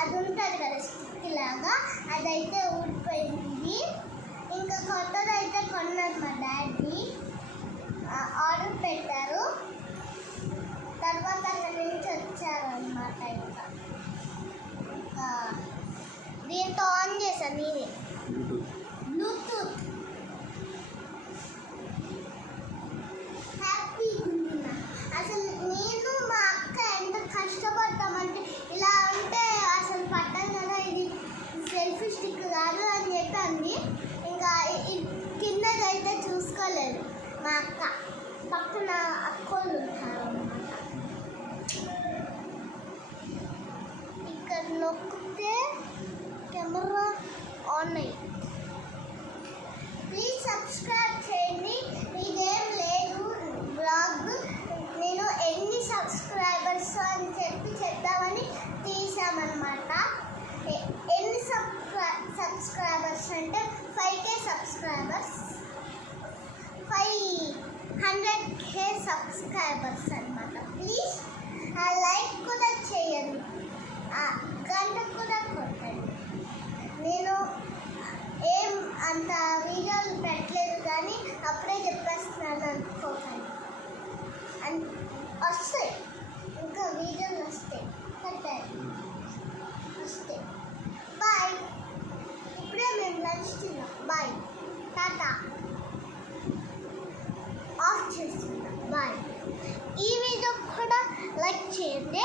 అది ఉంటుంది కదా స్టిక్ లాగా, అదైతే ఊడిపోయింది. ఇంకా కొత్తది అయితే కొన్నారు మా డాడీ, ఆర్డర్ పెట్టారు. తర్వాత అక్కడ నుంచి వచ్చారు అన్నమాట. ఇంకా దీంతో ఆన్ చేశాను నేనే, బ్లూటూత్. హ్యాపీగా ఉంది. అసలు నేను మా అక్క ఎంత కష్టపడతామంటే, ఇలా అంటే అసలు పట్టాను కదా, ఇది సెల్ఫీ స్టిక్ కాదు అని చెప్పి అంది. ఇంకా కిందదైతే చూసుకోలేదు మా అక్క, పక్కన అక్కోళ్ళు ఉంటారు అన్నమాట. ఇక్కడ నొక్కితే కెమెరా ఆన్ అయ్యి. ప్లీజ్ సబ్స్క్రైబ్ చేయండి. ఇదేం లేదు బ్లాగ్, నేను ఎన్ని సబ్స్క్రైబర్స్ అని చెప్పి చెప్తామని తీసామన్నమాట. ఎన్ని సబ్స్క్రైబర్స్ అంటే 5K సబ్స్క్రైబర్స్, 500K సబ్స్క్రైబర్స్ అన్నమాట. ప్లీజ్ లైక్ కూడా చేయండి, గంట కూడా కొట్టండి. నేను ఏం అంత వీడియోలు పెట్టలేదు కానీ అప్పుడే చెప్పేస్తున్నాను అనుకోకండి. వస్తాయి, ఇంకా వీడియోలు వస్తాయి, కట్టాలి వస్తాయి. బాయ్. ఇప్పుడే మేము లంచ్ తిన్నాం. బాయ్, టాటా. ఆఫ్ చేస్తున్నాం. బాయ్. ఈ వీడియో కూడా లైక్ చేయండి.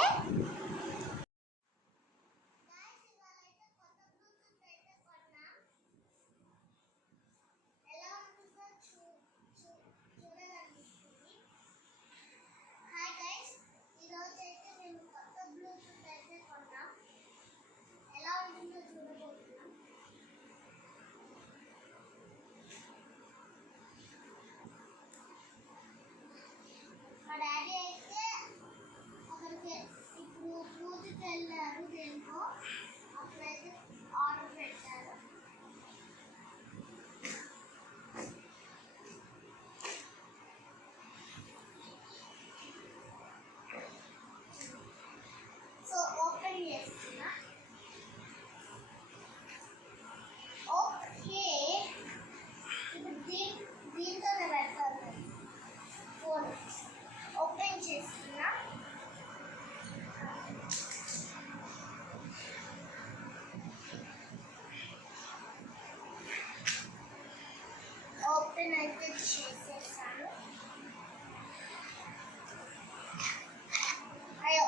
మా డాడీ అయితే అక్కడికి ఇప్పుడు పూజకి వెళ్ళారు, దేనికో అప్పుడైతే ఆర్డర్ పెట్టారు. సో ఓపెన్ చేస్తున్నా. ఓకే, ఇప్పుడు దీంతోనే పెడతాను. ఫోన్ ఓపెన్ చేస్తున్నా. ఓపెన్ అయితే చేసేసాను. అయ్యో,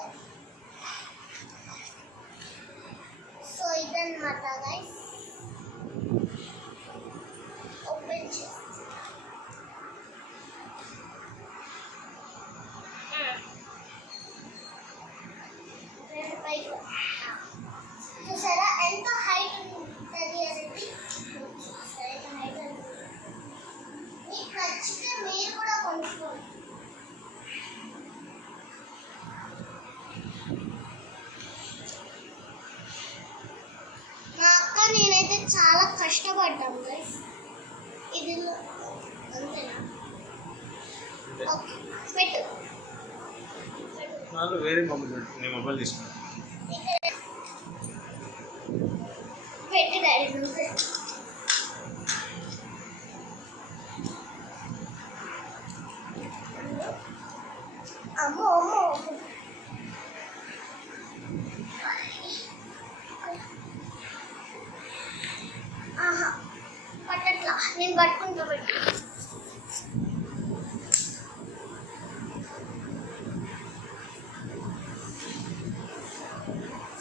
సో ఇదన్నమాట గైస్. ఓపెన్ చేస్తున్నా. చూసారా ఎంత హైట్ ఉంటుంది అనేది. మీకు నచ్చితే మీరు కూడా కొనుక్కోండి. మా అక్క నేనైతే చాలా కష్టపడ్డాము గైస్. ఇది అంతేనా? ఓకే, పెట్టు. వేరే మొబైల్ తీసుకున్నా. పెట్టు డాడీ. అమ్మో అమ్మో, ఆహా పట్టట్లా, నేను పట్టుకుంటూ పెట్టు.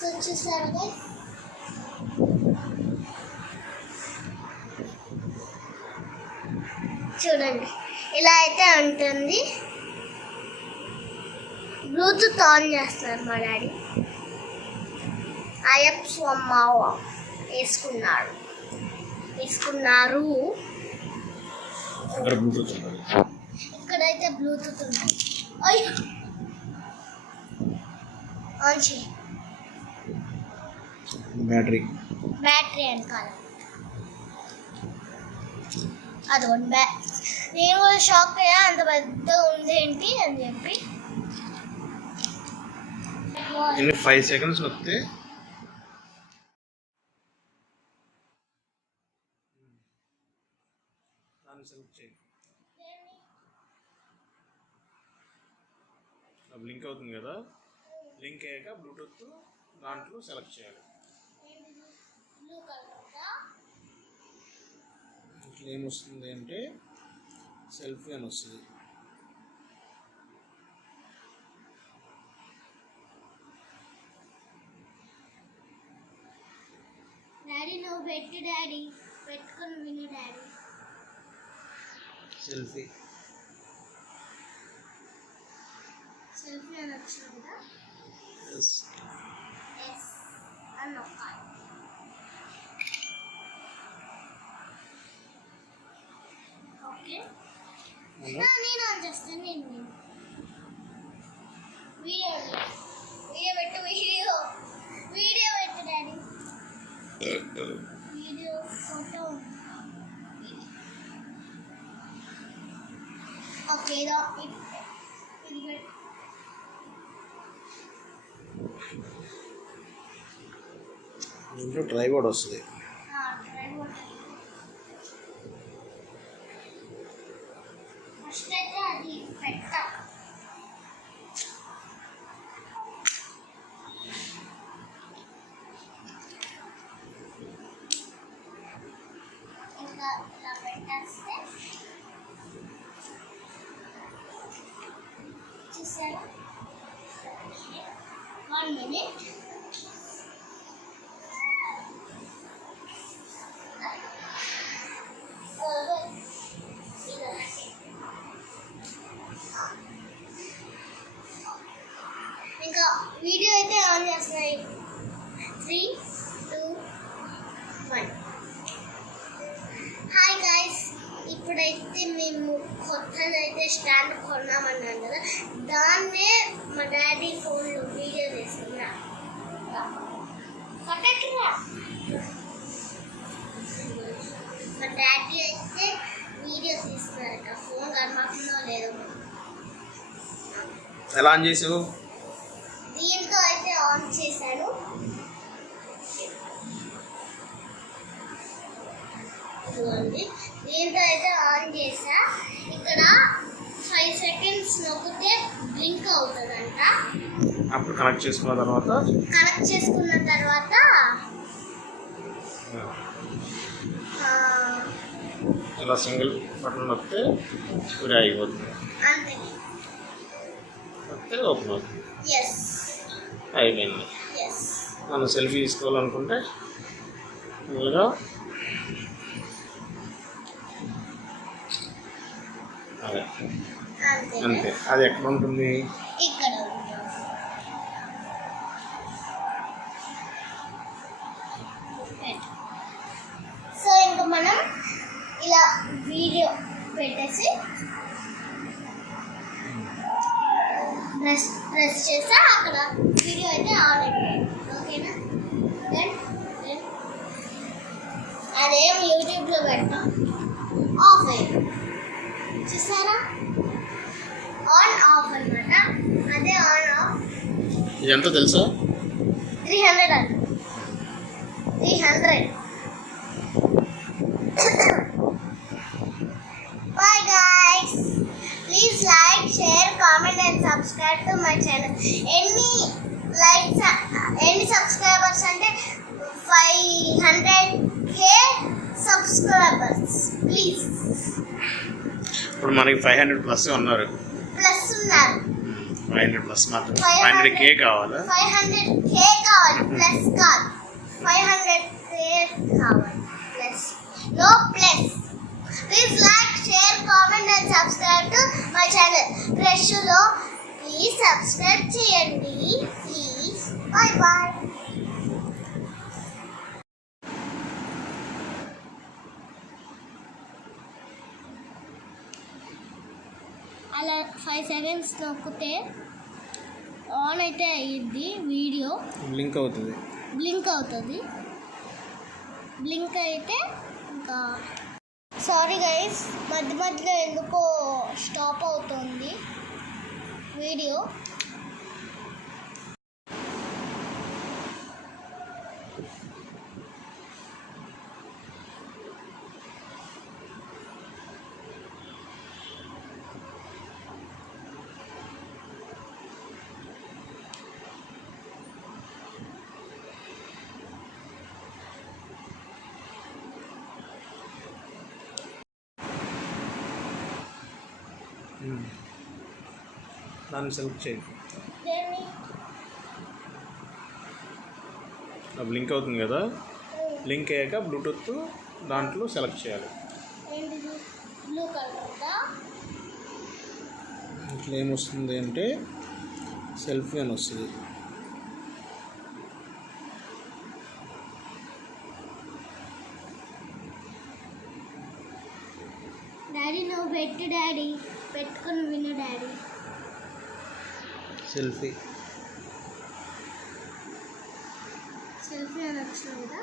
సో చూసారు గైస్, చూడండి ఇలా అయితే ఉంటుంది. బ్లూటూత్ ఆన్ చేస్తున్నారు మా డాడీ. అయ్యప్ప స్వామి వేసుకున్నారు. ఇక్కడైతే బ్లూటూత్ ఉంటుంది. అయ్యో, ఆన్ చేయి. బ్యాటరీ వెనకాల అదొకటి నేను కూడా షాక్ అయ్యా, అంత పెద్ద ఉంది ఏంటి అని చెప్పి. 5 seconds నొక్కితే బ్లింక్ అవుతుంది కదా, బ్లింక్ అయ్యాక బ్లూటూత్ దాంట్లో సెలెక్ట్ చేయాలి. ఇట్లా ఏమొస్తుంది అంటే సెల్ఫీ అని వస్తుంది. డాడీ నువ్వు పెట్టు డాడీ, పెట్టుకొని విను డాడీ. సెల్ఫీ సెల్ఫీ అని వచ్చింది కదా. ఎస్ ఎస్ అని నొక్కాలి. ఓకే నేను ఆన్ చేస్తాను. నేను వీడియో పెట్టు, వీడియో పెట్టు డాడీ. వీడియో ఫోటో ఓకే ఇది పెట్టు. దీంట్లో ట్రైపాడ్ వస్తుంది. ఫస్ట్ అయితే అది పెట్టా. ఇంకా ఇలా పెట్టేస్తే చూసారా. 1 minute. ఇంకా వీడియో అయితే ఆన్ చేస్తున్నాయి. 3, 2, 1. హాయ్ గైస్, ఇప్పుడైతే మేము కొత్తదైతే స్టాండ్ కొన్నామన్నాం కదా, దాన్నే మా డాడీ ఫోన్లో వీడియో తీస్తున్నా. పక్కకిరా. మా డాడీ అయితే వీడియో తీస్తున్నారట. ఫోన్ కనపడుతుందో లేదో. ఎలా ఆన్ చేసావు? దీంతో అయితే ఆన్ చేశాను. దీంతో అయితే ఆన్ చేసా. ఇక్కడ 5 seconds నొక్కితే బ్లింక్ అవుతుందంట. అప్పుడు కనెక్ట్ చేసుకున్న తర్వాత ఇలా సింగిల్ బటన్ నొక్కితే వీడియో అయిపోతుంది. అంతే, నొక్కితే ఓపెన్ అవుతుంది. ఎస్ అయిపోయింది. ఎస్. మనం సెల్ఫీ తీసుకోవాలనుకుంటే ముందుగా అదే అంతే. అది ఎక్కడ ఉంటుంది? ఇక్కడ. సో ఇంకా మనం ఇలా వీడియో పెట్టేసి ప్రెస్ చేస్తే అక్కడ వీడియో అయితే ఆన్ అయిపోయింది. ఓకేనా. అదేం యూట్యూబ్లో పెట్టాం, ఆఫ్ అయ్యింది. చూసారా, ఆన్ ఆఫ్ అనమాట. అదే ఆన్ ఆఫ్. ఇది ఎంత తెలుసా? 300 అంట. 300. Bye guys. Please like, share, comment and subscribe to my channel. Any likes, any subscribers ante 500k subscribers. Please. ఇప్పుడు మనకి 500 ప్లస్ ఉన్నారు. ప్లస్ ఉన్నారు. 500 ప్లస్ మాత్రం 500k కావాలా? 500k కావాలి, ప్లస్ కాదు. 500k కావాలి, plus. No plus. Please like, share, comment and subscribe to my channel. ప్రెషులో ప్లీజ్ సబ్స్క్రైబ్ చేయండి ప్లీజ్. Bye bye. అలా 5 seconds నొక్కితే ఆన్ అయితే అయ్యిద్ది. వీడియో బ్లింక్ అవుతుంది. బ్లింక్ అయితే ఇంకా సారీ గైస్, మధ్యలో ఎందుకో స్టాప్ అవుతుంది వీడియో. దాన్ని సెలెక్ట్ చేయి. దేన్ని బ్లింక్ అవుతుంది కదా, బ్లింక్ అయ్యాక బ్లూటూత్ దాంట్లో సెలెక్ట్ చేయాలి. ఏంటిది బ్లూ కలర్దా? ఇట్లా ఏమొస్తుంది అంటే సెల్ఫీ అని వస్తుంది. డాడీ నువ్వు పెట్టు డాడీ, పెట్టుకొని విను డాడీ. సెల్ఫీ సెల్ఫీ అని వచ్చింది కదా,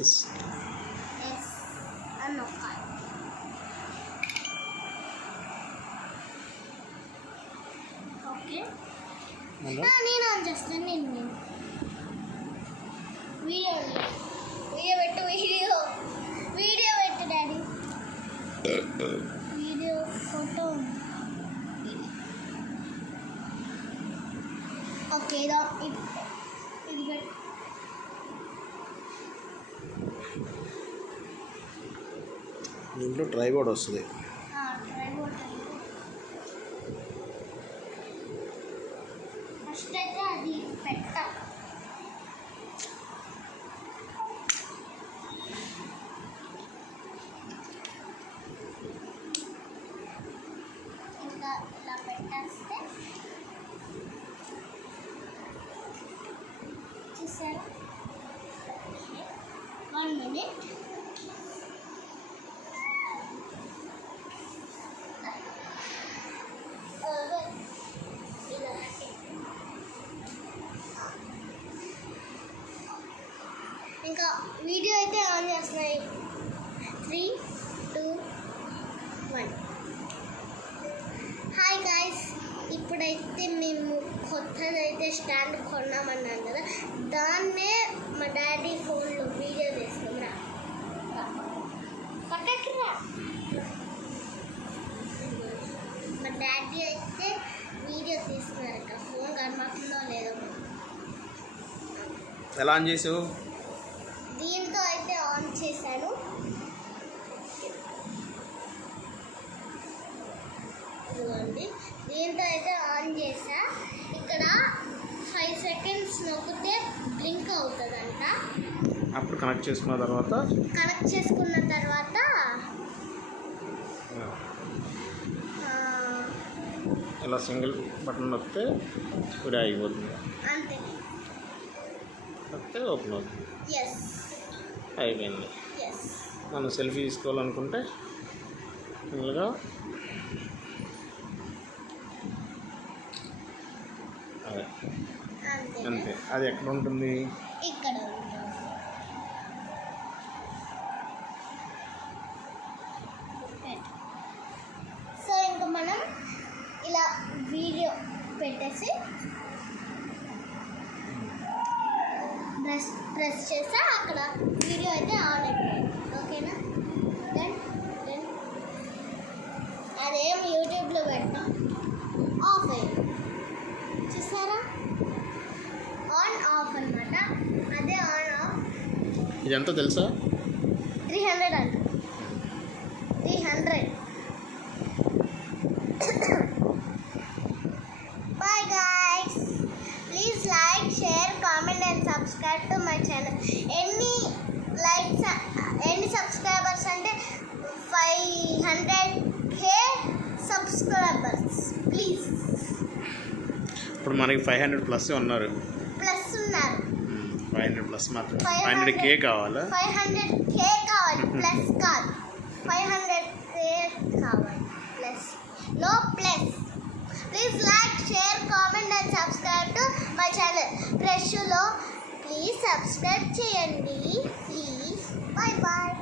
ఎస్ ఎస్ అని నొక్కాలి. ఓకే నేను ఆన్ చేస్తాను. నేను వీడియో వీడియో పెట్టు, వీడియో వీడియో పెట్టు డాడీ. వీడియో ఫోటో ఓకే ఇది పెట్టు. దీంట్లో ట్రైపాడ్ వస్తుంది. ఫస్ట్ అయితే అది పెట్ట. ఇంకా ఇలా పెట్టేస్తే చూసారా? 1 minute. ఇంకా వీడియో అయితే ఆన్ చేస్తున్నాయి. 3, 2, 1. హాయ్ గాయ్స్, ఇప్పుడైతే మేము కొత్తదైతే స్టాండ్ కొన్నామన్నాను కదా, దాన్నే మా డాడీ ఫోన్లో వీడియో తీస్తాం. పక్కకి రా. మా డాడీ అయితే వీడియో తీస్తున్నారు. ఇక్కడ ఫోన్ కనబడుతుందో లేదో. ఎలా ఆన్ చేసావు? దీంతో అయితే ఆన్ చేశాను. ఇదిగోండి, దీంతో అయితే ఆన్ చేసా. ఇక్కడ 5 seconds నొక్కితే బ్లింక్ అవుతుందంట. అప్పుడు కనెక్ట్ చేసుకున్న తర్వాత ఇలా సింగిల్ బటన్ నొక్కితే వీడియో అయిపోతుంది. అంతే, నొక్కితే ఓపెన్ అవుతుంది. ఎస్ అయిపోయింది. ఎస్. మనం సెల్ఫీ తీసుకోవాలనుకుంటే సింగిల్గా అదే అంతే. అది ఎక్కడ ఉంటుంది? ఇక్కడ. సో ఇంకా మనం ఇలా వీడియో పెట్టేసి ప్రెస్ చేస్తే అక్కడ వీడియో అయితే ఆన్ అయిపోయింది. ఓకేనా? దెన్ అదేం యూట్యూబ్లో పెట్టాం, ఆఫ్ అయింది. చూసారా? ఆన్ ఆఫ్ అనమాట. అదే ఆన్ ఆఫ్. ఇదంతా తెలుసా? 300 అంట. 300. Bye guys. Please like, share, comment and subscribe to my channel. Any likes, any subscribers అంటే 500k subscribers please. ఇప్పుడు మనకి 500+ ఉన్నారు. ప్లస్ ఉన్నారు. 500+ మాత్రం. 500k కావాలా? 500k కావాలి, ప్లస్ కాదు. 500k కావాలి, plus. No plus. Please like, share, comment and subscribe to my channel. ప్రెష్లో ప్లీజ్ సబ్స్క్రైబ్ చేయండి ప్లీజ్. Bye bye.